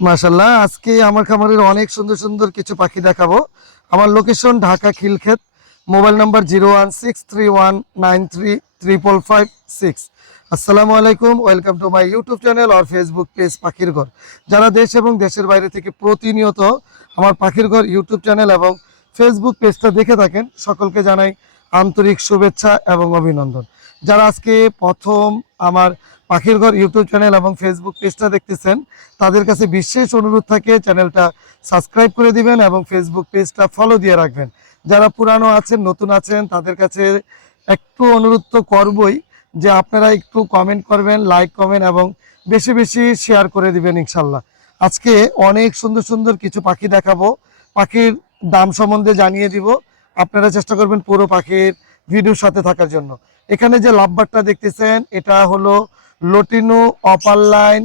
মাশাল্লাহ আজকে আমার খামারের অনেক সুন্দর সুন্দর কিছু পাখি দেখাবো। আমার location Dhaka Khilkhet, mobile number zero one six three one nine three triple five six. আসসালামু আলাইকুম, welcome to my YouTube channel R Facebook page পাখির ঘর। যারা দেশ এবং দেশের বাইরে থেকে প্রতিনিয়ত আমার পাখির ঘর ইউটিউব চ্যানেল এবং ফেসবুক পেজটা দেখে থাকেন, সকলকে জানাই আন্তরিক শুভেচ্ছা এবং অভিনন্দন। যারা আজকে প্রথম আমার পাখির ঘর ইউটিউব চ্যানেল এবং ফেসবুক পেজটা দেখতেছেন। তাদের কাছে বিশেষ অনুরোধ থাকে, চ্যানেলটা সাবস্ক্রাইব করে দিবেন এবং ফেসবুক পেজটা ফলো দিয়ে রাখবেন। যারা পুরানো আছেন, নতুন আছেন, তাদের কাছে একটু অনুরোধ তো করবই যে আপনারা একটু কমেন্ট করবেন লাইক কমেন্ট এবং বেশি বেশি শেয়ার করে দিবেন ইনশাল্লাহ। আজকে অনেক সুন্দর সুন্দর কিছু পাখি দেখাবো। পাখির দাম সম্বন্ধে জানিয়ে দিব। আপনারা চেষ্টা করবেন পুরো পাখির ভিডিওর সাথে থাকার জন্য। এখানে যে লাভবারটা দেখতেছেন, এটা হলো lutino opaline,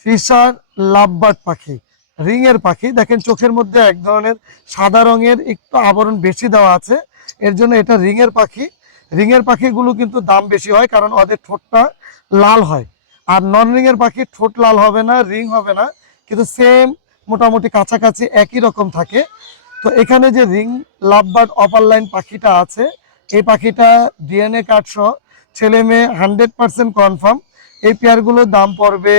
Fischer, lovebird পাখি রিং এর পাখি। দেখেন চোখের মধ্যে এক ধরনের সাদা রঙের একটু আবরণ বেশি দেওয়া আছে। এর জন্য এটা রিং এর পাখি। রিং এর পাখিগুলো কিন্তু দাম বেশি হয় কারণ ওদের ঠোঁটটা লাল হয়। আর নন রিং এর পাখি ঠোঁট লাল হবে না, রিং হবে না, কিন্তু সেম মোটামুটি কাছাকাছি একই রকম থাকে। তো এখানে যে রিং, লাভবার্ড অপার লাইন পাখিটা আছে, এই পাখিটা ডিএনএ কার্ড সহ ছেলে মেয়ে হান্ড্রেড পার্সেন্ট কনফার্ম। এই পেয়ারগুলোর দাম পড়বে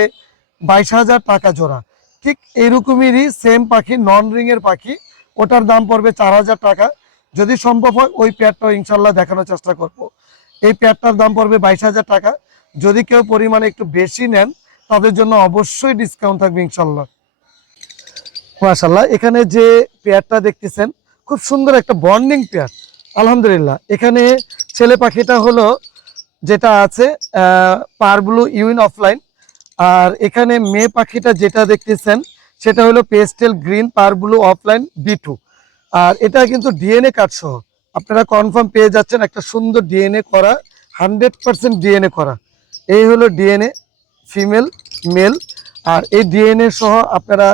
বাইশ হাজার টাকা জোড়া। ঠিক এইরকমেরই সেম পাখি নন রিং এর পাখি। ওটার দাম পড়বে চার হাজার টাকা। যদি সম্ভব হয় ওই পেয়ারটাও ইনশাল্লাহ দেখানোর চেষ্টা করব। এই পেয়ারটার দাম পড়বে বাইশ হাজার টাকা। যদি কেউ পরিমাণে একটু বেশি নেন, তাদের জন্য অবশ্যই ডিসকাউন্ট থাকবে ইনশাল্লাহ। মাশাল্লাহ এখানে যে পেয়ারটা দেখতেছেন, খুব সুন্দর একটা বন্ডিং পেয়ার। আলহামদুলিল্লাহ, এখানে ছেলে পাখিটা হলো যেটা আছে পারব্লু ইউইন অফলাইন। আর এখানে মেয়ে পাখিটা যেটা দেখতেছেন, সেটা হলো pastel green parblue opaline B two. আর এটা কিন্তু ডিএনএ কার্ড সহ। আপনারা কনফার্ম পেয়ে যাচ্ছেন একটা সুন্দর ডিএনএ করা, হান্ড্রেড পার্সেন্ট ডিএনএ করা। এই হলো ডিএনএ, ফিমেল, মেল। আর এই ডিএনএ সহ আপনারা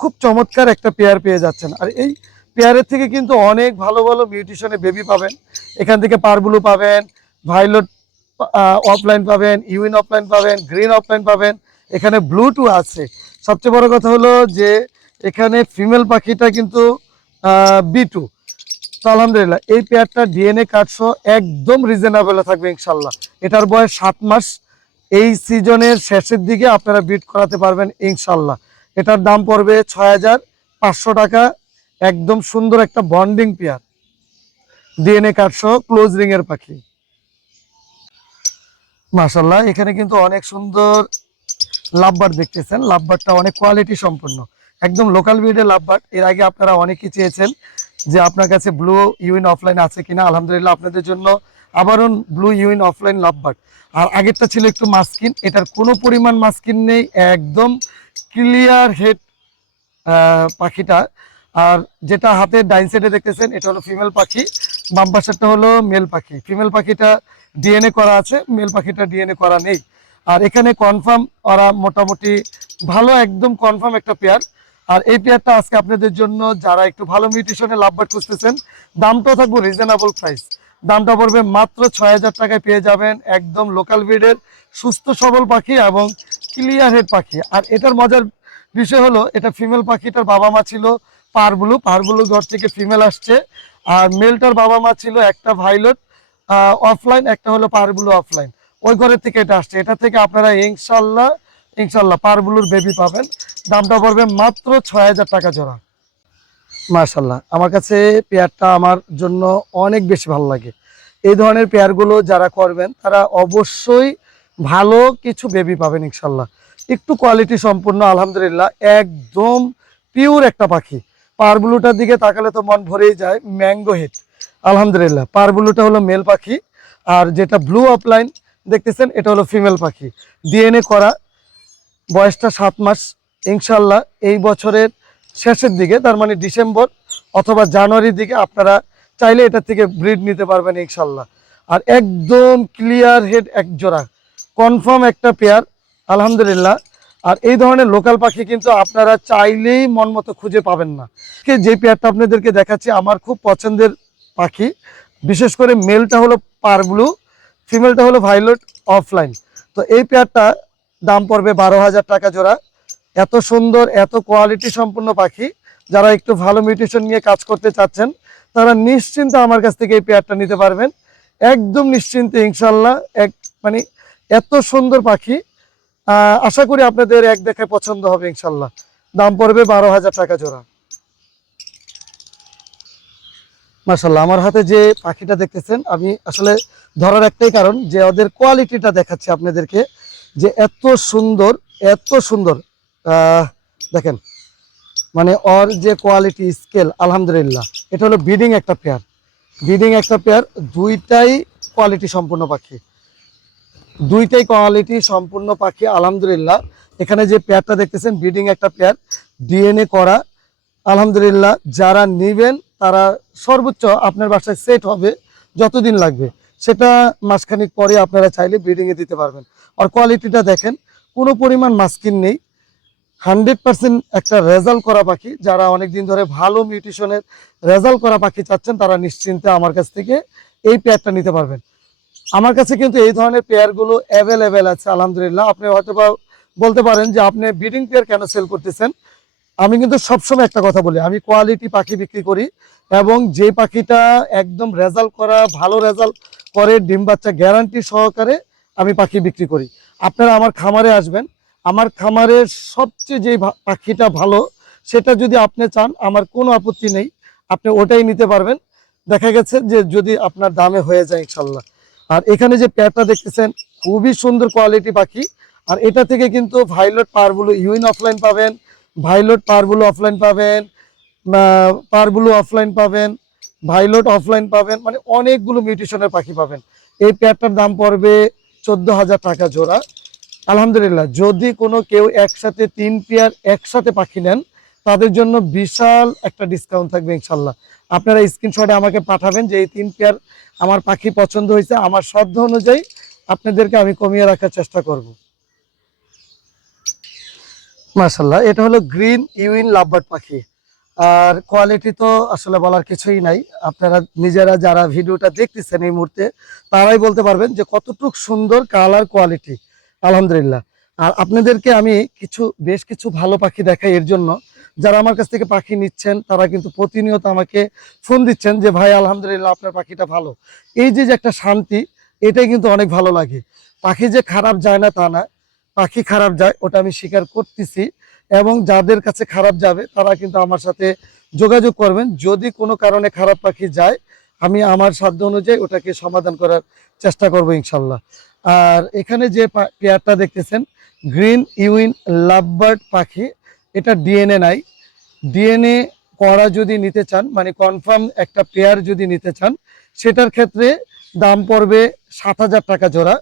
খুব চমৎকার একটা পেয়ার পেয়ে যাচ্ছেন। আর এই পেয়ারের থেকে কিন্তু অনেক ভালো ভালো মিউটিশনে বেবি পাবেন। এখান থেকে পারবুলু পাবেন, ভাইলট অফলাইন পাবেন ইউইন অফলাইন পাবেন গ্রিন অফলাইন পাবেন, এখানে ব্লু টু আছে। সবচেয়ে বড় কথা হলো যে, এখানে ফিমেল পাখিটা কিন্তু বি টু তো আলহামদুলিল্লাহ, এই পেয়ারটা ডিএনএ কার্ডসহ একদম রিজনেবলে থাকবে ইনশাল্লাহ এটার বয়স সাত মাস। এই সিজনের শেষের দিকে আপনারা বিট করাতে পারবেন ইনশাল্লাহ এটার দাম পড়বে ছয় হাজার পাঁচশো টাকা। একদম সুন্দর একটা বন্ডিং পেয়ার ডিএনএ কার্ডসহ ক্লোজ রিং এর পাখি। মাশাল্লাহ এখানে কিন্তু অনেক সুন্দর লাভবার দেখতেছেন। লাভবারটা অনেক কোয়ালিটি সম্পন্ন। একদম লোকাল ব্রিডের লাভবার। এর আগে আপনারা অনেকেই চেয়েছেন যে আপনার কাছে ব্লু ইউইন অফলাইন আছে কিনা। আলহামদুলিল্লাহ আপনাদের জন্য আবারও ব্লু ইউইন অফলাইন লাভবার্ড আর আগেরটা ছিল একটু মাস্কিন এটার কোনো পরিমাণ মাস্কিন নেই। একদম ক্লিয়ার হেড পাখিটা। আর যেটা হাতে ডাইন সাইডে দেখতেছেন, এটা হলো ফিমেল পাখি। বাম হলো মেল পাখি। ফিমেল পাখিটা ডিএনএ করা আছে মেল পাখিটা ডিএনএ করা নেই। আর এখানে কনফার্ম ওরা মোটামুটি ভালো, একদম কনফার্ম একটা পেয়ার আর এই পেয়ারটা আজকে আপনাদের জন্য যারা একটু ভালো মিউটিশনে লাভবাট খুঁজতেছেন, দামটাও থাকব রিজনেবল প্রাইস দামটা পড়বে মাত্র ছয় হাজার টাকায় পেয়ে যাবেন একদম লোকাল ব্রিডের সুস্থ সবল পাখি এবং ক্লিয়ার হেড পাখি। আর এটার মজার বিষয় হলো, এটা ফিমেল পাখিটার বাবা মা ছিল, পারবুলু। পারবুলু ঘর থেকে ফিমেল আসছে। আর মেলটার বাবা মা ছিল একটা ভাইলট অফলাইন একটা হলো পারবুলু অফলাইন ওই ঘরের থেকে এটা আসছে। এটা থেকে আপনারা ইনশাল্লাহ ইনশাল্লাহ পারবুলুর বেবি পাবেন। দামটা পড়বে মাত্র ছয় হাজার টাকা জোড়া। মার্শাল্লাহ আমার কাছে পেয়ারটা আমার জন্য অনেক বেশি ভালো লাগে। এই ধরনের পেয়ারগুলো যারা করবেন, তারা অবশ্যই ভালো কিছু বেবি পাবেন ইনশাল্লাহ। একটু কোয়ালিটি সম্পূর্ণ, আলহামদুলিল্লাহ, একদম পিওর একটা পাখি। পারবুলুটার দিকে তাকালে তো মন ভরেই যায় ম্যাঙ্গো হেড আলহামদুলিল্লাহ। পারবুলুটা হলো মেল পাখি, আর যেটা ব্লু অফলাইন দেখতেছেন, এটা হলো ফিমেল পাখি। ডিএনএ করা, বয়সটা সাত মাস ইনশাল্লাহ এই বছরের শেষের দিকে, তার মানে ডিসেম্বর অথবা জানুয়ারির দিকে আপনারা চাইলে এটা থেকে ব্রিড নিতে পারবেন ইনশাল্লাহ আর একদম ক্লিয়ার হেড এক জোড়া কনফার্ম একটা পেয়ার আলহামদুলিল্লাহ। আর এই ধরনের লোকাল পাখি কিন্তু আপনারা চাইলেই মন মতো খুঁজে পাবেন না। যে পেয়ারটা আপনাদেরকে দেখাচ্ছি, আমার খুব পছন্দের পাখি। বিশেষ করে মেলটা হলো পার ব্লু ফিমেলটা হলো ভাইলট অফলাইন তো এই পেয়ারটা দাম পড়বে বারো হাজার টাকা জোড়া। এত সুন্দর, এত কোয়ালিটি সম্পন্ন পাখি। যারা একটু ভালো মিউটেশন নিয়ে কাজ করতে চাচ্ছেন, তারা নিশ্চিন্তে আমার কাছ থেকে এই পেয়ারটা নিতে পারবেন। একদম নিশ্চিন্তে ইনশাল্লাহ এক মানে এত সুন্দর পাখি। আশা করি আপনাদের এক দেখায় পছন্দ হবে ইনশাল্লাহ। দাম পড়বে বারো হাজার টাকা জোড়া। মার্শাল্লাহ আমার হাতে যে পাখিটা দেখতেছেন, আমি আসলে ধরার একটাই কারণ যে ওদের কোয়ালিটিটা দেখাচ্ছি আপনাদেরকে, যে এত সুন্দর এত সুন্দর দেখেন মানে ওর যে কোয়ালিটি, স্কেল, আলহামদুলিল্লাহ, এটা হলো ব্রিডিং একটা পেয়ার। ব্রিডিং একটা পেয়ার, দুইটাই কোয়ালিটি সম্পূর্ণ পাখি। দুইটাই কোয়ালিটি সম্পূর্ণ পাখি, আলহামদুলিল্লাহ। এখানে যে পেয়ারটা দেখতেছেন, ব্রিডিং একটা পেয়ার, ডিএনএ করা, আলহামদুলিল্লাহ, যারা নেবেন তারা সর্বোচ্চ আপনার বাসায় সেট হবে, যতদিন লাগবে। সেটা মাসখানিক পরে আপনারা চাইলে ব্রিডিংয়ে দিতে পারবেন। আর কোয়ালিটিটা দেখেন, কোনো পরিমাণ মাস্কিন নেই। হান্ড্রেড পার্সেন্ট একটা রেজাল্ট করা পাখি, যারা অনেক দিন ধরে ভালো মিউটিশনের রেজাল্ট করা পাখি চাচ্ছেন, তারা নিশ্চিন্তে আমার কাছ থেকে এই পেয়ারটা নিতে পারবেন। আমার কাছে কিন্তু এই ধরনের পেয়ারগুলো অ্যাভেলেবেল আছে, আলহামদুলিল্লাহ। আপনি হয়তো বলতে পারেন যে আপনি ব্রিডিং পেয়ার কেন সেল করতেছেন? আমি কিন্তু সবসময় একটা কথা বলি, আমি কোয়ালিটি পাখি বিক্রি করি এবং যে পাখিটা একদম রেজাল্ট করা, ভালো রেজাল্ট করে, ডিম বাচ্চা গ্যারান্টি সহকারে আমি পাখি বিক্রি করি। আপনারা আমার খামারে আসবেন, আমার খামারের সবচেয়ে যে পাখিটা ভালো, সেটা যদি আপনি চান, আমার কোনো আপত্তি নেই, আপনি ওটাই নিতে পারবেন। দেখা গেছে যে যদি আপনার দামে হয়ে যায় ইনশাল্লাহ আর এখানে যে পেয়ারটা দেখতেছেন, খুবই সুন্দর কোয়ালিটি পাখি। আর এটা থেকে কিন্তু ভাইলট পারগুলো ইউইন অফলাইন পাবেন ভাইলট পারগুলো অফলাইন পাবেন পারগুলো অফলাইন পাবেন, ভাইলট অফলাইন পাবেন মানে অনেকগুলো মিউটেশনের পাখি পাবেন। এই পেয়ারটার দাম পড়বে চোদ্দ হাজার টাকা জোড়া। আলহামদুলিল্লাহ, যদি কোনো কেউ একসাথে তিন পেয়ার একসাথে পাখি নেন, তাদের জন্য বিশাল একটা ডিসকাউন্ট থাকবে ইনশাল্লাহ। আপনারা স্ক্রিনশটে আমাকে পাঠাবেন যে এই তিন পেয়ার আমার পাখি পছন্দ হয়েছে, আমার শ্রদ্ধা অনুযায়ী আপনাদেরকে আমি কমিয়ে রাখার চেষ্টা করব। মাশাল্লাহ এটা হলো গ্রিন ইউইন লাভবার্ড পাখি। আর কোয়ালিটি তো আসলে বলার কিছুই নাই। আপনারা নিজেরা যারা ভিডিওটা দেখতেছেন এই মুহূর্তে, তারাই বলতে পারবেন যে কতটুক সুন্দর কালার কোয়ালিটি। আলহামদুলিল্লাহ। আর আপনাদেরকে আমি কিছু, বেশ কিছু ভালো পাখি দেখাই এর জন্য। যারা আমার কাছ থেকে পাখি নিচ্ছেন, তারা কিন্তু প্রতিনিয়ত আমাকে ফোন দিচ্ছেন যে, ভাই, আলহামদুলিল্লাহ আপনার পাখিটা ভালো। এই যে একটা শান্তি, এটাই কিন্তু অনেক ভালো লাগে। পাখি যে খারাপ যায় না তা না। পাখি খারাপ যায়, ওটা আমি স্বীকার করতেছি। এবং যাদের কাছে খারাপ যাবে, তারা কিন্তু আমার সাথে যোগাযোগ করবেন। যদি কোনো কারণে খারাপ পাখি যায়, আমি আমার সাধ্য অনুযায়ী ওটাকে সমাধান করার চেষ্টা করব ইনশাল্লাহ। আর এখানে যে পেয়ারটা দেখতেছেন, গ্রিন ইউইন লাভবার্ড পাখি, এটা ডিএনএ নাই। ডিএনএ করা যদি নিতে চান মানে কনফার্ম একটা পেয়ার যদি নিতে চান, সেটার ক্ষেত্রে দাম পড়বে সাত হাজার টাকা জোড়া।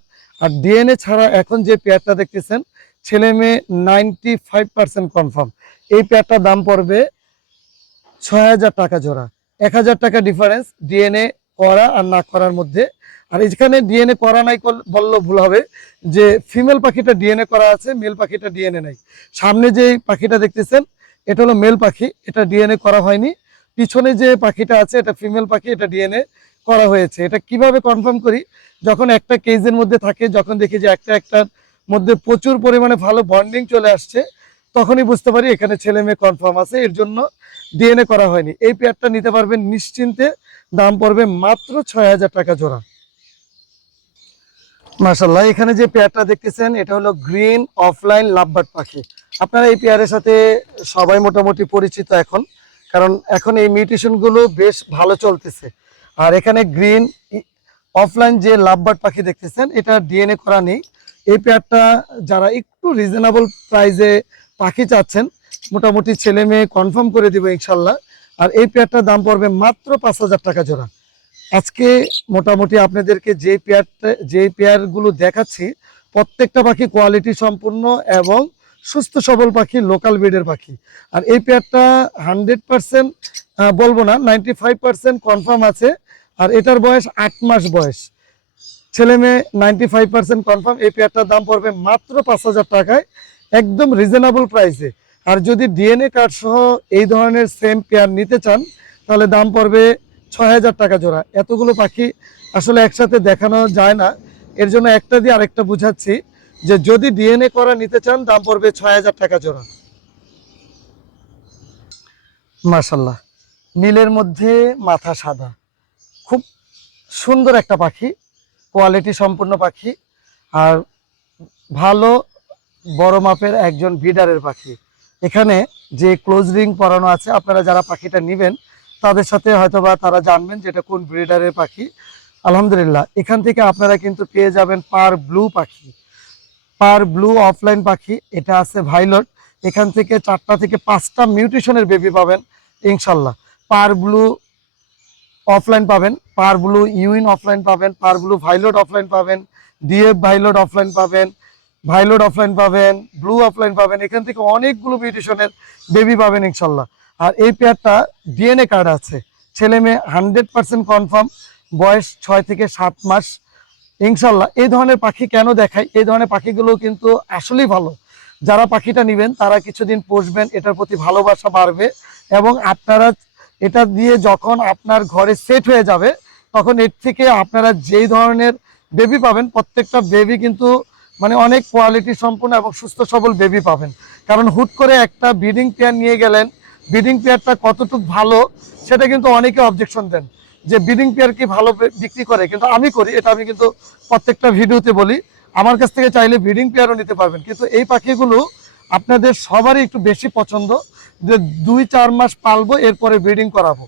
আর ডিএনএ ছাড়া এখন যে পেয়ারটা দেখতেছেন, ছেলে মেয়ে নাইনটি ফাইভ পার্সেন্ট কনফার্ম এই পেয়ারটার দাম পড়বে ছয় হাজার টাকা জোড়া। এক হাজার টাকা ডিফারেন্স ডিএনএ করা আর না করার মধ্যে। আর এখানে ডিএনএ করা নাই বললেও ভুল হবে যে ফিমেল পাখিটা ডিএনএ করা আছে মেল পাখিটা ডিএনএ নাই। সামনে যে পাখিটা দেখতেছেন, এটা হলো মেল পাখি, এটা ডিএনএ করা হয়নি। পিছনে যে পাখিটা আছে, এটা ফিমেল পাখি, এটা ডিএনএ করা হয়েছে। এটা কীভাবে কনফার্ম করি? যখন একটা কেজের মধ্যে থাকে, যখন দেখি যে একটা একটার মধ্যে প্রচুর পরিমাণে ভালো বন্ডিং চলে আসছে, তখনই বুঝতে পারি এখানে ছেলে মেয়ে কনফার্ম আছে। এর জন্য ডিএনএ করা হয়নি। এই পেয়ারটা নিতে পারবেন নিশ্চিন্তে। দাম পড়বে মাত্র ছয় হাজার টাকা জোড়া। মাশাল্লাহ এখানে যে পেয়ারটা দেখতেছেন, এটা হলো গ্রিন অফলাইন লাভবার্ড পাখি। আপনারা এই পেয়ারের সাথে সবাই মোটামুটি পরিচিত এখন। কারণ এখন এই মিউটেশনগুলো বেশ ভালো চলতেছে। আর এখানে গ্রিন অফলাইন যে লাভবার্ড পাখি দেখতেছেন, এটা ডিএনএ করা নেই। এই পেয়ারটা যারা একটু রিজনেবল প্রাইজে পাখি চাচ্ছেন, মোটামুটি ছেলে মেয়ে কনফার্ম করে দিব ইনশাল্লাহ। আর এই পেয়ারটার দাম পড়বে মাত্র পাঁচ হাজার টাকা জোড়া। আজকে মোটামুটি আপনাদেরকে যে পেয়ারটা যে পেয়ারগুলো দেখাচ্ছি, প্রত্যেকটা পাখি কোয়ালিটি সম্পূর্ণ এবং সুস্থ সবল পাখি লোকাল ব্রিডের পাখি। আর এই পেয়ারটা হান্ড্রেড পার্সেন্ট বলব না নাইনটি ফাইভ পার্সেন্ট কনফার্ম আছে। আর এটার বয়স আট মাস বয়স। ছেলে মেয়ে নাইনটি ফাইভ পার্সেন্ট কনফার্ম এই পেয়ারটার দাম পড়বে মাত্র পাঁচ হাজার টাকায়, একদম রিজনেবল প্রাইসে আর যদি ডিএনএ কার্ড সহ এই ধরনের সেম পেয়ার নিতে চান, তাহলে দাম পড়বে ছয় হাজার টাকা জোড়া। এতগুলো পাখি আসলে একসাথে দেখানো যায় না। এর জন্য একটা দিয়ে আরেকটা বুঝাচ্ছি যে যদি ডিএনএ করা নিতে চান, দাম পড়বে ছয় হাজার টাকা জোড়া। মাশাল্লাহ নীলের মধ্যে মাথা সাদা। খুব সুন্দর একটা পাখি কোয়ালিটি সম্পূর্ণ পাখি আর ভালো বড় মাপের একজন বিডারের পাখি। এখানে যে ক্লোজ রিং পরানো আছে, আপনারা যারা পাখিটা নেবেন, তাদের সাথে হয়তোবা তারা জানবেন যে এটা কোন ব্রিডারের পাখি। আলহামদুলিল্লাহ, এখান থেকে আপনারা কিন্তু পেয়ে যাবেন পার ব্লু পাখি। পার ব্লু অফলাইন পাখি, এটা আছে ভাইলট। এখান থেকে চারটা থেকে পাঁচটা মিউটেশনের বেবি পাবেন, ইনশাল্লাহ। পার ব্লু অফলাইন পাবেন পার ব্লু ইউইন অফলাইন পাবেন পার ব্লু ভাইলট অফলাইন পাবেন ডিএফ ভাইলট অফলাইন পাবেন ভাইলট অফলাইন পাবেন ব্লু অফলাইন পাবেন, এখান থেকে অনেকগুলো মিউটেশনের বেবি পাবেন ইনশাল্লাহ। আর এই পেয়ারটা ডিএনএ কার্ড আছে। ছেলে মেয়ে হান্ড্রেড পার্সেন্ট কনফার্ম বয়স ছয় থেকে সাত মাস। ইনশাল্লাহ, এই ধরনের পাখি কেন দেখায় এই ধরনের পাখিগুলো কিন্তু আসলেই ভালো। যারা পাখিটা নেবেন, তারা কিছুদিন পুষবেন, এটার প্রতি ভালোবাসা বাড়বে এবং আপনারা এটা দিয়ে যখন আপনার ঘরে সেট হয়ে যাবে, তখন এর থেকে আপনারা যেই ধরনের বেবি পাবেন, প্রত্যেকটা বেবি কিন্তু মানে অনেক কোয়ালিটি সম্পূর্ণ এবং সুস্থ সবল বেবি পাবেন। কারণ হুট করে একটা ব্রিডিং পেয়ার নিয়ে গেলেন ব্রিডিং পেয়ারটা কতটুকু ভালো, সেটা কিন্তু অনেকে অবজেকশন দেন। যে ব্রিডিং পেয়ার কি ভালো বিক্রি করে? কিন্তু আমি করি, এটা আমি কিন্তু প্রত্যেকটা ভিডিওতে বলি। আমার কাছ থেকে চাইলে ব্রিডিং পেয়ারও নিতে পারবেন। কিন্তু এই পাখিগুলো আপনাদের সবারই একটু বেশি পছন্দ যে দুই, চার মাস পালবো, এরপরে ব্রিডিং করাবো।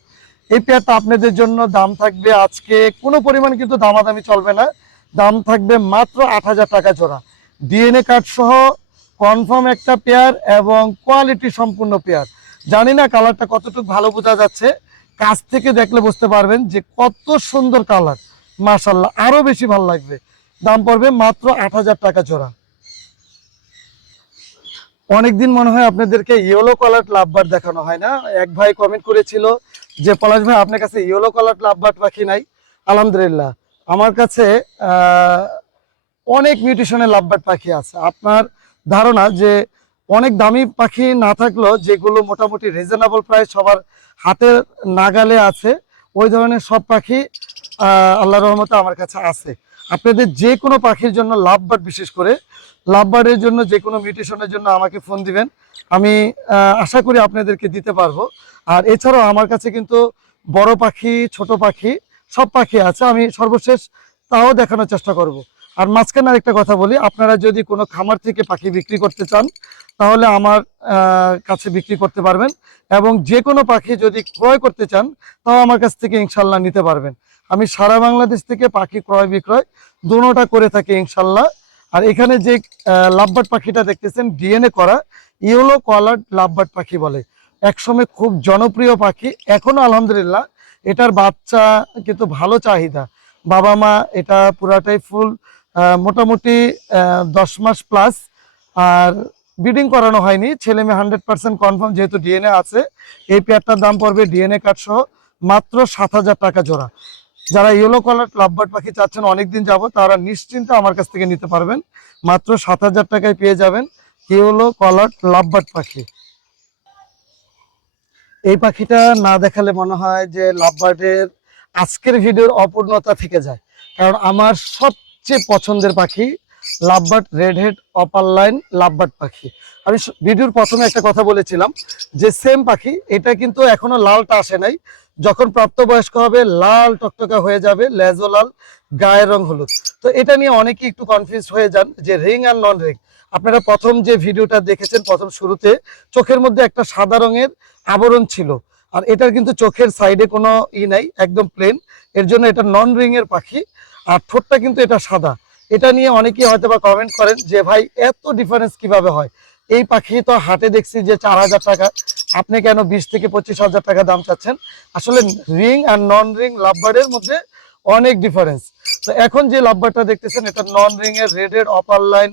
এই পেয়ারটা আপনাদের জন্য দাম থাকবে আজকে, কোনো পরিমাণ কিন্তু দামাদামি চলবে না। দাম থাকবে মাত্র আট হাজার টাকা জোড়া। ডিএনএ কার্ড সহ কনফার্ম একটা পেয়ার এবং কোয়ালিটি সম্পূর্ণ পেয়ার। জানি না কালারটা কতটুকু ভালো বোঝা যাচ্ছে। কাছ থেকে দেখলে বুঝতে পারবেন যে কত সুন্দর কালার মাশাল্লাহ আরও বেশি ভালো লাগবে। দাম পড়বে মাত্র আট হাজার টাকা জোড়া। অনেকদিন মনে হয় আপনাদেরকে ইয়েলো কালার লাভবার্ড দেখানো হয় না? এক ভাই কমেন্ট করেছিল যে, পলাশ ভাই, আপনার কাছে ইয়েলো কালার লাভবার্ড পাখি নাই? আলহামদুলিল্লাহ। আমার কাছে অনেক মিউটেশনের লাভবার্ড পাখি আছে। আপনার ধারণা যে, অনেক দামি পাখি না থাকলেও যেগুলো মোটামুটি রিজনেবল প্রাইস সবার হাতের নাগালে আছে, ওই ধরনের সব পাখি আল্লাহ রহমতে আমার কাছে আছে। আপনাদের যে কোনো পাখির জন্য লাভ বার্ড বিশেষ করে, লাভ বার্ডের জন্য যে কোনো মিউটেশনের জন্য আমাকে ফোন দিবেন। আমি আশা করি আপনাদেরকে দিতে পারব। আর এছাড়াও আমার কাছে কিন্তু বড় পাখি, ছোট পাখি, সব পাখি আছে। আমি সর্বশেষ তাও দেখানোর চেষ্টা করব। আর মাঝখানে আরেকটা কথা বলি, আপনারা যদি কোনো খামার থেকে পাখি বিক্রি করতে চান, তাহলে আমার কাছে বিক্রি করতে পারবেন এবং যে কোনো পাখি যদি ক্রয় করতে চান, তাও আমার কাছ থেকে ইনশাল্লাহ নিতে পারবেন। আমি সারা বাংলাদেশ থেকে পাখি ক্রয় বিক্রয় দুটোটা করে থাকি ইনশাল্লাহ। আর এখানে যে লাভবার্ড পাখিটা দেখতেছেন, ডিএনএ করা, ইয়েলো কলার লাভবার্ড পাখি বলে। একসময় খুব জনপ্রিয় পাখি, এখনও আলহামদুলিল্লাহ এটার বাচ্চা কিন্তু ভালো চাহিদা। বাবা মা এটা পুরাটাই ফুল মোটামুটি দশ মাস প্লাস আর ব্রিডিং করানো হয়নি। ছেলে মেয়ে হান্ড্রেড পার্সেন্ট কনফার্ম যেহেতু ডিএনএ আছে, এই পেয়ারটার দাম পড়বে ডিএনএ কার্ড সহ মাত্র সাত হাজার টাকা জোড়া। যারা ইয়েলো কালার লাভবার্ড পাখি চাচ্ছেন, অনেকদিন যাব, তারা নিশ্চিন্তে আমার কাছ থেকে নিতে পারবেন। মাত্র সাত হাজার টাকায় পেয়ে যাবেন ইয়েলো কালার লাভবার্ড পাখি। এই পাখিটা না দেখালে মনে হয় যে লাভবার্ডের আজকের ভিডিওর অপূর্ণতা থেকে যায়। কারণ আমার সবচেয়ে পছন্দের পাখি lovebird red head opaline lovebird পাখি। আমি ভিডিওর প্রথমে একটা কথা বলেছিলাম যে সেম পাখি, এটা কিন্তু এখনও লালটা আসে নাই। যখন প্রাপ্তবয়স্ক হবে, লাল টকটকা হয়ে যাবে লেজও লাল, গায়ের রং হলুদ। তো এটা নিয়ে অনেকে একটু কনফিউজ হয়ে যান যে রিং আর নন রিং। আপনারা প্রথম যে ভিডিওটা দেখেছেন, প্রথম শুরুতে, চোখের মধ্যে একটা সাদা রঙের আবরণ ছিল। আর এটার কিন্তু চোখের সাইডে কোনো ই নাই, একদম প্লেন এর জন্য এটা নন রিং এর পাখি। আর ঠোঁটটা কিন্তু এটা সাদা। এটা নিয়ে অনেকেই হয়তো বা কমেন্ট করেন যে, ভাই, এত ডিফারেন্স কীভাবে হয়? এই পাখি তো হাটে দেখছি যে চার হাজার টাকা। আপনি কেন বিশ থেকে পঁচিশ হাজার টাকা দাম চাচ্ছেন? আসলে রিং আর নন রিং লাভবার্ডের মধ্যে অনেক ডিফারেন্স তো এখন যে লাভবারটা দেখতেছেন, এটা নন রিং এর রেডের অপার লাইন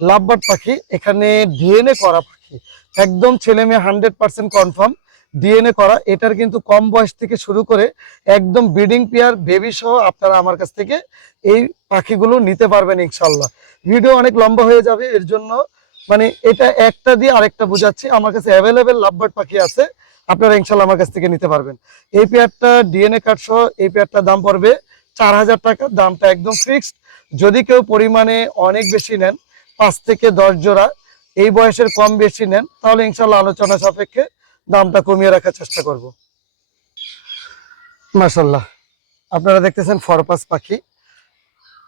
লাভবার পাখি। এখানে ডিএনএ করা পাখি। একদম ছেলে মেয়ে হান্ড্রেড পার্সেন্ট কনফার্ম ডিএনএ করা, এটার কিন্তু কম বয়স থেকে শুরু করে একদম ব্রিডিং পেয়ার, বেবি সহ আপনারা আমার কাছ থেকে এই পাখিগুলো নিতে পারবেন ইনশাল্লাহ ভিডিও অনেক লম্বা হয়ে যাবে, এর জন্য মানে এটা একটা দিয়ে আরেকটা বোঝাচ্ছি। আমার কাছে অ্যাভেলেবেল লাভবার্ড পাখি আছে, আপনারা ইনশাল্লাহ আমার কাছ থেকে নিতে পারবেন। এই পেয়ারটা ডিএনএ কার্ড সহ এই পেয়ারটার দাম পড়বে চার হাজার টাকা, দামটা একদম ফিক্সড যদি কেউ পরিমাণে অনেক বেশি নেন, পাঁচ থেকে দশ জোড়া, এই বয়সের কম বেশি নেন, তাহলে ইনশাল্লাহ আলোচনা সাপেক্ষে দামটা কমিয়ে রাখার চেষ্টা করব। মাশাল্লাহ আপনারা দেখতেছেন ফরপাস পাখি।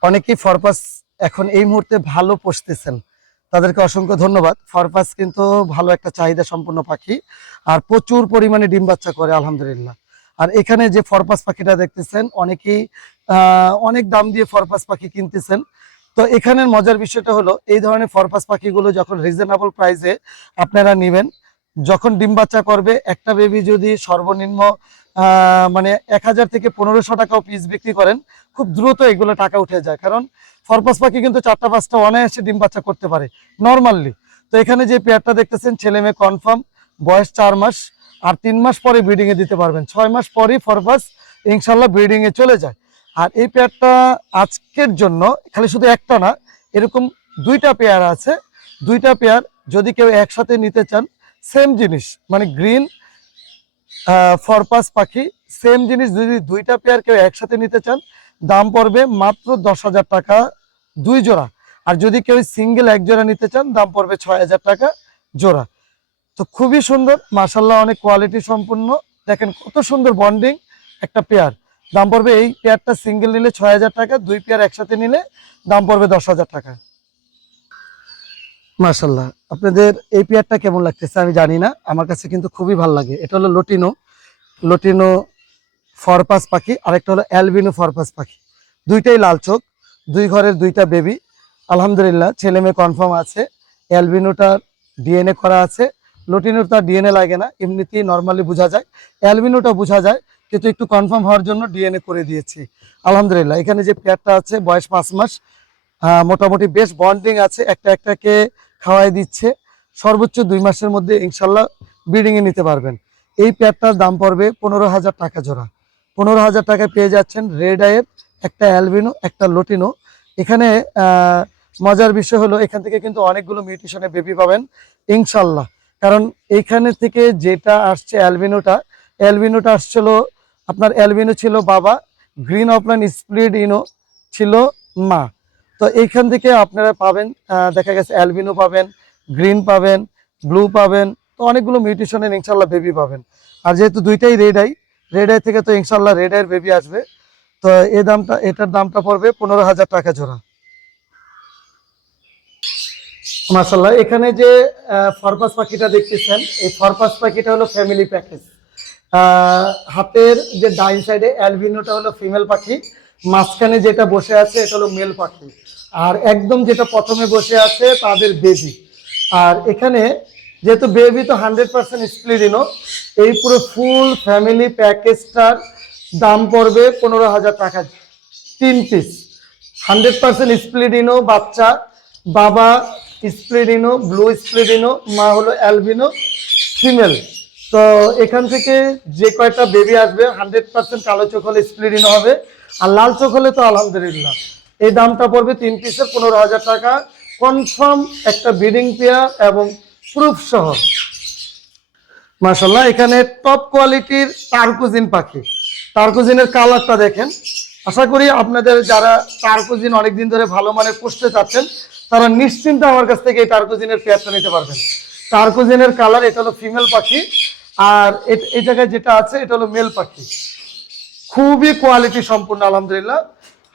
অনেকেই ফরপাস এখন এই মুহূর্তে ভালো পুষতেছেন। তাদেরকে অসংখ্য ধন্যবাদ। ফরপাস কিন্তু ভালো একটা চাহিদা সম্পন্ন পাখি আর প্রচুর পরিমাণে ডিম বাচ্চা করে, আলহামদুলিল্লাহ। আর এখানে যে ফরপাস পাখিটা দেখতেছেন, অনেকেই অনেক দাম দিয়ে ফরপাস পাখি কিনতেছেন। তো এখানের মজার বিষয়টা হলো, এই ধরনের ফরপাস পাখিগুলো যখন রিজনেবল প্রাইসে আপনারা নেবেন যখন ডিম বাচ্চা করবে, একটা বেবি যদি সর্বনিম্ন মানে এক হাজার থেকে পনেরোশো টাকাও পিস বিক্রি করেন, খুব দ্রুত এগুলো টাকা উঠে যায়। কারণ ফরপাস পাখি কিন্তু চারটা পাঁচটা অনায়াসে ডিম বাচ্চা করতে পারে নর্মালি তো এখানে যে পেয়ারটা দেখতেছেন, ছেলে মেয়ে কনফার্ম বয়স চার মাস, আর তিন মাস পরে ব্রিডিং এ দিতে পারবেন। ছয় মাস পরই ফরপাস ইনশাল্লাহ ব্রিডিং এ চলে যায়। আর এই পেয়ারটা আজকের জন্য, খালি শুধু একটা না, এরকম দুইটা পেয়ার আছে। দুইটা পেয়ার যদি কেউ একসাথে নিতে চান সেম জিনিস মানে গ্রিন ফরপাস পাখি, সেম জিনিস যদি দুইটা পেয়ার কেউ একসাথে নিতে চান, দাম পড়বে মাত্র দশ হাজার টাকা দুই জোড়া। আর যদি কেউ সিঙ্গেল এক জোড়া নিতে চান, দাম পড়বে ছয় হাজার টাকা জোড়া। তো খুবই সুন্দর মাসাল্লাহ অনেক কোয়ালিটি সম্পূর্ণ। দেখেন কত সুন্দর বন্ডিং একটা পেয়ার দাম পড়বে এই পেয়ারটা সিঙ্গেল নিলে ছয় হাজার টাকা, দুই পেয়ার একসাথে নিলে দাম পড়বে দশ হাজার টাকা। মাসাল্লাহ আপনাদের এই পেয়ারটা কেমন লাগতেছে আমি জানি না। আমার কাছে কিন্তু খুবই ভালো লাগে। এটা হলো লটিনো। লটিনো ফরপাস পাখি। আরেকটা হলো অ্যালবিনো ফরপাস পাখি। দুইটাই লাল চোখ, দুই ঘরের দুইটা বেবি। আলহামদুলিল্লাহ, ছেলে মেয়ে কনফার্ম আছে। অ্যালবিনোটার ডিএনএ করা আছে। লটিনোর তার ডিএনএ লাগে না। এমনিতেই নর্মালি বোঝা যায়। অ্যালবিনোটা বোঝা যায়, কিন্তু একটু কনফার্ম হওয়ার জন্য ডিএনএ করে দিয়েছি। আলহামদুলিল্লাহ, এখানে যে পেয়ারটা আছে, বয়স পাঁচ মাস। মোটামুটি বেশ বন্ডিং আছে। একটা একটাকে খাওয়াই দিচ্ছে, সর্বোচ্চ দুই মাসের মধ্যে ইনশাল্লাহ ব্রিডিংয়ে নিতে পারবেন। এই প্যাডটার দাম পড়বে পনেরো হাজার টাকা জোড়া। পনেরো হাজার টাকায় পেয়ে যাচ্ছেন রেড আয়ের একটা অ্যালবিনো একটা লটিনো এখানে মজার বিষয় হলো এখান থেকে কিন্তু অনেকগুলো মিউটিশনে বেবি পাবেন, ইনশাল্লাহ। কারণ এইখানে থেকে যেটা আসছে অ্যালবিনোটা অ্যালবিনোটা আসছিল, আপনার অ্যালবিনো ছিল বাবা গ্রিন অফলাইন স্প্লিড ইনো ছিল মা। তো এইখান থেকে আপনারা পাবেন দেখা গেছে অ্যালবিনো পাবেন, গ্রিন পাবেন, ব্লু পাবেন, তো অনেকগুলো মিউটিশনের ইনশাল্লাহ বেবি পাবেন। আর যেহেতু দুইটাই রেড আই রেড আই থেকে তো ইনশাল্লাহ রেড আইয়ের বেবি আসবে। তো এই দামটা, এটার দামটা পড়বে পনেরো হাজার টাকা জোড়া। মাসাল্লাহ এখানে যে ফরপাস পাখিটা দেখতেছেন, এই ফরপাস পাখিটা হলো ফ্যামিলি প্যাকেজ হাতের যে ডাইন সাইডে অ্যালবিনোটা হলো ফিমেল পাখি, মাঝখানে যেটা বসে আছে, এটা হলো মেল পাখি। আর একদম যেটা প্রথমে বসে আছে তাদের বেবি আর এখানে যেহেতু বেবি তো হান্ড্রেড পার্সেন্ট স্প্লিডিনো এই পুরো ফুল ফ্যামিলি প্যাকেজটার দাম পড়বে পনেরো হাজার টাকা, তিন পিস হান্ড্রেড পার্সেন্ট স্প্লিডিনো বাচ্চা, বাবা স্প্লিডিনো ব্লু স্প্লিডিনো মা হলো অ্যালবিনো ফিমেল তো এখান থেকে যে কয়টা বেবি আসবে হান্ড্রেড পার্সেন্ট কালো চোখ হলে স্প্লিডিনো হবে, আর লাল চোখ হলে তো আলহামদুলিল্লাহ। এই দামটা পড়বে তিন পিসের পনেরো হাজার টাকা। কনফার্ম একটা বিডিং পেয়ার এবং প্রুফ সহ। মাসাল্লাহ এখানে টপ কোয়ালিটির টার্কুজিন পাখি। টার্কুজিনের কালারটা দেখেন। আশা করি আপনাদের যারা টার্কুজিন অনেকদিন ধরে ভালো মানের পুষতে চাচ্ছেন, তারা নিশ্চিন্তে আমার কাছ থেকে এই টার্কুজিনের পেয়ারটা নিতে পারবেন। টার্কুজিনের কালার এটা হলো ফিমেল পাখি। আর এই জায়গায় যেটা আছে, এটা হলো মেল পাখি। খুবই কোয়ালিটি সম্পূর্ণ, আলহামদুলিল্লাহ।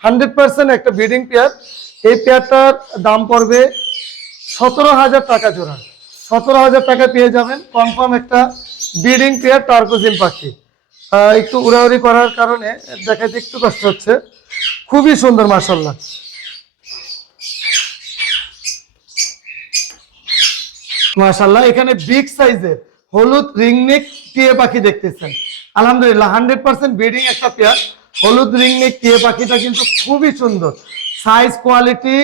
হান্ড্রেড পার্সেন্ট একটা ব্রিডিং পেয়ার। এই পেয়ারটার দাম পড়বে সতেরো হাজার টাকা জোড়া। সতেরো হাজার টাকা পেয়ে যাবেন। কনফার্ম একটা ব্রিডিং পেয়ার টার্কোজিন পাখি। একটু উড়াউড়ি করার কারণে দেখাতে একটু কষ্ট হচ্ছে। খুবই সুন্দর মাসাল্লাহ মাশাল্লাহ এখানে বিগ সাইজের হলুদ রিংনেক টিয়ে পাখি দেখতেছেন। আলহামদুলিল্লাহ, হান্ড্রেড পার্সেন্ট ব্রিডিং একটা পেয়ার। হলুদ রিং রিংনেক টিয়ে পাখিটা কিন্তু খুবই সুন্দর। সাইজ কোয়ালিটি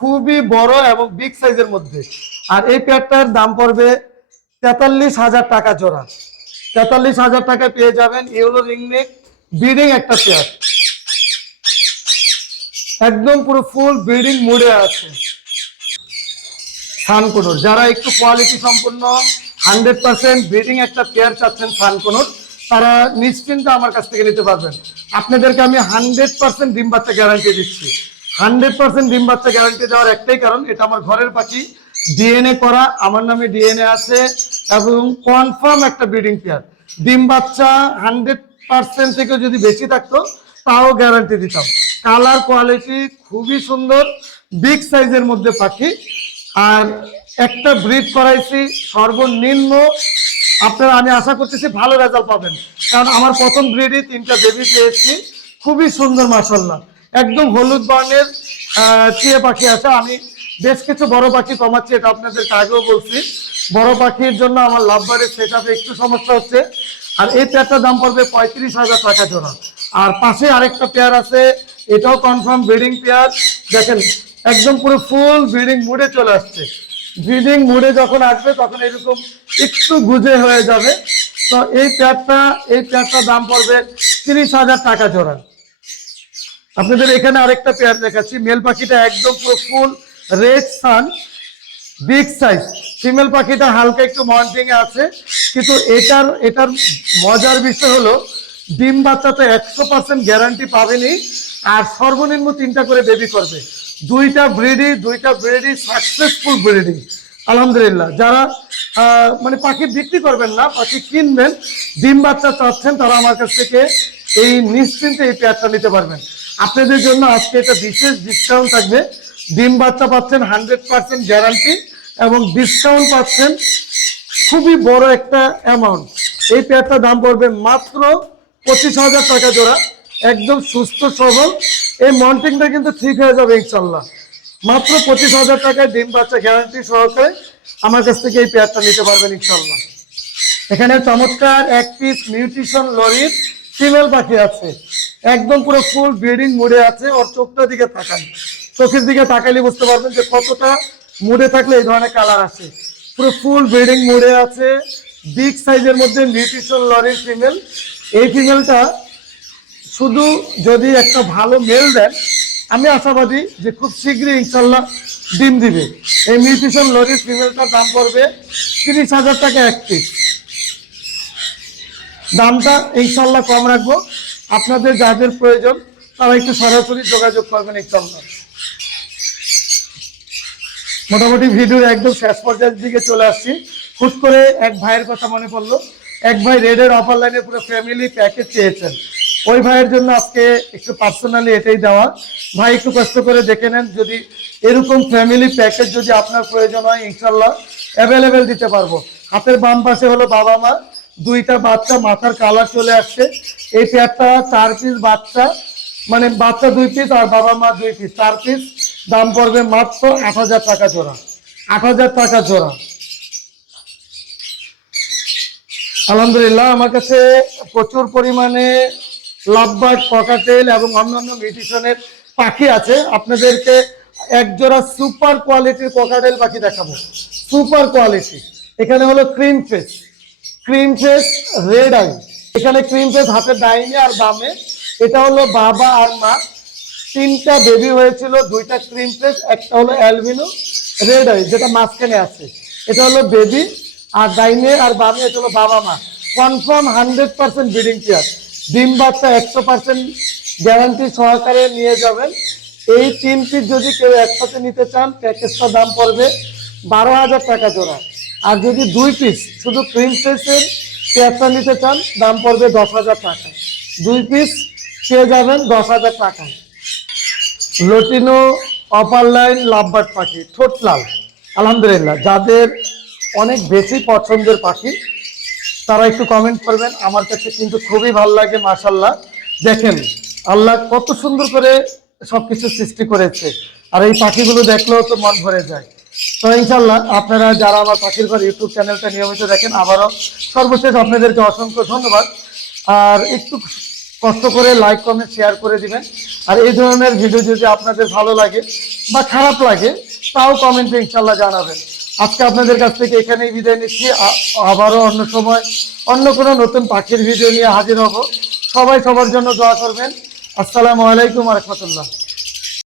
খুবই বড় এবং বিগ সাইজের মধ্যে। আর এই পেয়ারটার দাম পড়বে তেতাল্লিশ হাজার টাকা জোড়া। তেতাল্লিশ হাজার টাকা পেয়ে যাবেন ইউরো রিংনেক ব্রিডিং একটা পেয়ার। একদম পুরো ফুল ব্রিডিং মুডে আছে। সানকুনুর, যারা একটু কোয়ালিটি সম্পূর্ণ হান্ড্রেড পার্সেন্ট ব্রিডিং একটা পেয়ার চাচ্ছেন সানকুনুর, তারা নিশ্চিন্তে আমার কাছ থেকে নিতে পারবেন। আপনাদেরকে আমি হান্ড্রেড পার্সেন্ট ডিম বাচ্চা গ্যারান্টি দিচ্ছি। হান্ড্রেড পার্সেন্ট ডিম বাচ্চা গ্যারান্টি দেওয়ার একটাই কারণ, এটা আমার ঘরের পাখি। ডিএনএ করা, আমার নামে ডিএনএ আছে এবং কনফার্ম একটা ব্রিডিং পেয়ার ডিম বাচ্চা হান্ড্রেড পার্সেন্ট থেকে যদি বেশি থাকতো, তাও গ্যারান্টি দিতাম। কালার কোয়ালিটি খুবই সুন্দর বিগ সাইজের মধ্যে পাখি। আর একটা ব্রিড করাইছি, সর্বনিম্ন আপনারা, আমি আশা করতেছি ভালো রেজাল্ট পাবেন। কারণ আমার প্রথম ব্রিডে তিনটা বেবি পেয়েছি। খুবই সুন্দর মাসাল্লাহ একদম হলুদ বর্ণের টিয়ে পাখি আছে। আমি বেশ কিছু বড় পাখি কমাচ্ছি, এটা আপনাদের আগেও বলছি। বড় পাখির জন্য আমার লাভবারের সেট একটু সমস্যা হচ্ছে। আর এই পেয়ারটার দাম পড়বে পঁয়ত্রিশ হাজার টাকা জোড়া। আর পাশে আরেকটা পেয়ার আছে, এটাও কনফার্ম ব্রিডিং পেয়ার দেখেন, একদম পুরো ফুল ব্রিডিং মুডে চলে আসছে। ব্রিডিং মুডে যখন আসবে, তখন এরকম একটু গুজে হয়ে যাবে। তো এই পেয়ারটা এই পেয়ারটার দাম পড়বে তিরিশ হাজার টাকা জোড়া। আপনাদের এখানে আরেকটা পেয়ার দেখাচ্ছি। মেল পাখিটা একদম পুরো full red sun, big size. Female পাখিটা হালকা একটু মন্টিং এ আছে, কিন্তু এটার এটার মজার বিষয় হলো, ডিম বাচ্চা তো একশো পার্সেন্ট গ্যারান্টি পাবেনি, আর সর্বনিম্ন তিনটা করে বেবি করবে। দুইটা ব্রিডি দুইটা ব্রিডি সাকসেসফুল ব্রিডিং আলহামদুলিল্লাহ, যারা মানে পাখি বিক্রি করবেন না, পাখি কিনবেন, ডিম বাচ্চা চাচ্ছেন, তারা আমার কাছ থেকে এই নিশ্চিন্তে এই পেয়ারটা নিতে পারবেন। আপনাদের জন্য আজকে এটা বিশেষ ডিসকাউন্ট থাকবে। ডিম বাচ্চা পাচ্ছেন হান্ড্রেড পার্সেন্ট গ্যারান্টি এবং ডিসকাউন্ট পাচ্ছেন খুবই বড় একটা অ্যামাউন্ট এই পেয়ারটার দাম পড়বে মাত্র পঁচিশ হাজার টাকা জোড়া। একদম সুস্থ, সবল। এই মন্টিংটা কিন্তু ঠিক হয়ে যাবে, ইনশাল্লাহ। মাত্র পঁচিশ হাজার টাকায় ডিম বাচ্চা গ্যারান্টি সহকারে আমার কাছ থেকে এই পেয়ারটা নিতে পারবেন, ইনশাল্লাহ। এখানে চমৎকার এক পিস নিউট্রিশন লরির ফিমেল পাখি আছে। একদম পুরো ফুল ব্রিডিং মুডে আছে। ওর চোখটার দিকে তাকান। চোখের দিকে তাকালে বুঝতে পারবেন যে কতটা মুডে থাকলে এই ধরনের কালার আছে পুরো ফুল ব্রিডিং মুডে আছে। বিগ সাইজের মধ্যে নিউট্রিশন লরির ফিমেল এই ফিমেলটা শুধু যদি একটা ভালো মেল দেন, আমি আশাবাদী যে খুব শীঘ্রই ইনশাল্লাহ ডিম দিবে। এই নিউট্রিশন লরির ফিমেলটার দাম পড়বে তিরিশ হাজার টাকা এক পিস দামটা ইনশাল্লাহ কম রাখব। আপনাদের যাদের প্রয়োজন, তারা একটু সরাসরি যোগাযোগ করবেন ইনশাল্লাহ। মোটামুটি ভিডিওর একদম শেষ পর্যায়ের দিকে চলে আসছি। হুট করে এক ভাইয়ের কথা মনে পড়ল। এক ভাই রেডের অফার লাইনে পুরো ফ্যামিলি প্যাকেজ চেয়েছেন। ওই ভাইয়ের জন্য আজকে একটু পার্সোনালি এটাই দেওয়া। ভাই, একটু কষ্ট করে দেখে নেন, যদি এরকম ফ্যামিলি প্যাকেজ যদি আপনার প্রয়োজন হয় ইনশাল্লাহ অ্যাভেলেবেল দিতে পারব। হাতের বাম পাশে হলো বাবা মা, দুইটা বাচ্চা, মাথার কালার চলে আসছে। এই পেয়ারটা চার পিস বাচ্চা মানে বাচ্চা দুই পিস আর বাবা মা দুই পিস চার পিস দাম পড়বে মাত্র আট হাজার টাকা জোড়া। আট হাজার টাকা জোড়া। আলহামদুলিল্লাহ, আমার কাছে প্রচুর পরিমাণে লাভবার্ড ককাটেল এবং অন্যান্য মিউটিশনের পাখি আছে। আপনাদেরকে এক জোড়া সুপার কোয়ালিটির ককাটেল পাখি দেখাবো। Super quality. এখানে হলো cream face. Cream face red eye. এখানে ক্রিম ফেস হাতে ডাইনে আর বামে। এটা হলো বাবা আর মা। তিনটা বেবি হয়েছিল, দুইটা ক্রিম ফেস, একটা হলো অ্যালবিনো, রেড আই, যেটা মাঝখানে আছে। এটা হলো বেবি আর ডাইনে আর বামে, এটা হলো বাবা মা। Confirm hundred percent breeding pair ডিম বাচ্চা একশো পার্সেন্ট গ্যারান্টি সহকারে নিয়ে যাবেন। এই তিন পিস যদি কেউ একসাথে নিতে চান, প্যাকেজটার দাম পড়বে বারো হাজার টাকা জোড়া। আর যদি দুই পিস শুধু প্রিন্সেসের পেয়ারটা নিতে চান, দাম পড়বে দশ হাজার টাকা। দুই পিস পেয়ে যাবেন দশ হাজার টাকা। লটিনো অপার লাইন লাভবার্ড পাখি, ঠোঁট লাল। আলহামদুলিল্লাহ, যাদের অনেক বেশি পছন্দের পাখি তারা একটু কমেন্ট করবেন। আমার কাছে কিন্তু খুবই ভালো লাগে মাশাল্লাহ দেখেন, আল্লাহ কত সুন্দর করে সবকিছু সৃষ্টি করেছে। আর এই পাখিগুলো দেখলেও তো মন ভরে যায়। তো ইনশাল্লাহ আপনারা যারা আমার পাখির ঘর ইউটিউব চ্যানেলটা নিয়মিত দেখেন, আবারও সর্বশেষ আপনাদেরকে অসংখ্য ধন্যবাদ। আর একটু কষ্ট করে লাইক কমেন্ট শেয়ার করে দিবেন। আর এই ধরনের ভিডিও যদি আপনাদের ভালো লাগে বা খারাপ লাগে তাও কমেন্টে ইনশাল্লাহ জানাবেন। আজকে আপনাদের কাছ থেকে এখানেই বিদায় নিচ্ছি। আবারও অন্য সময় অন্য কোনো নতুন পাখির ভিডিও নিয়ে হাজির হব। সবাই সবার জন্য দোয়া করবেন। আসসালামু আলাইকুম রহমতুল্লাহ।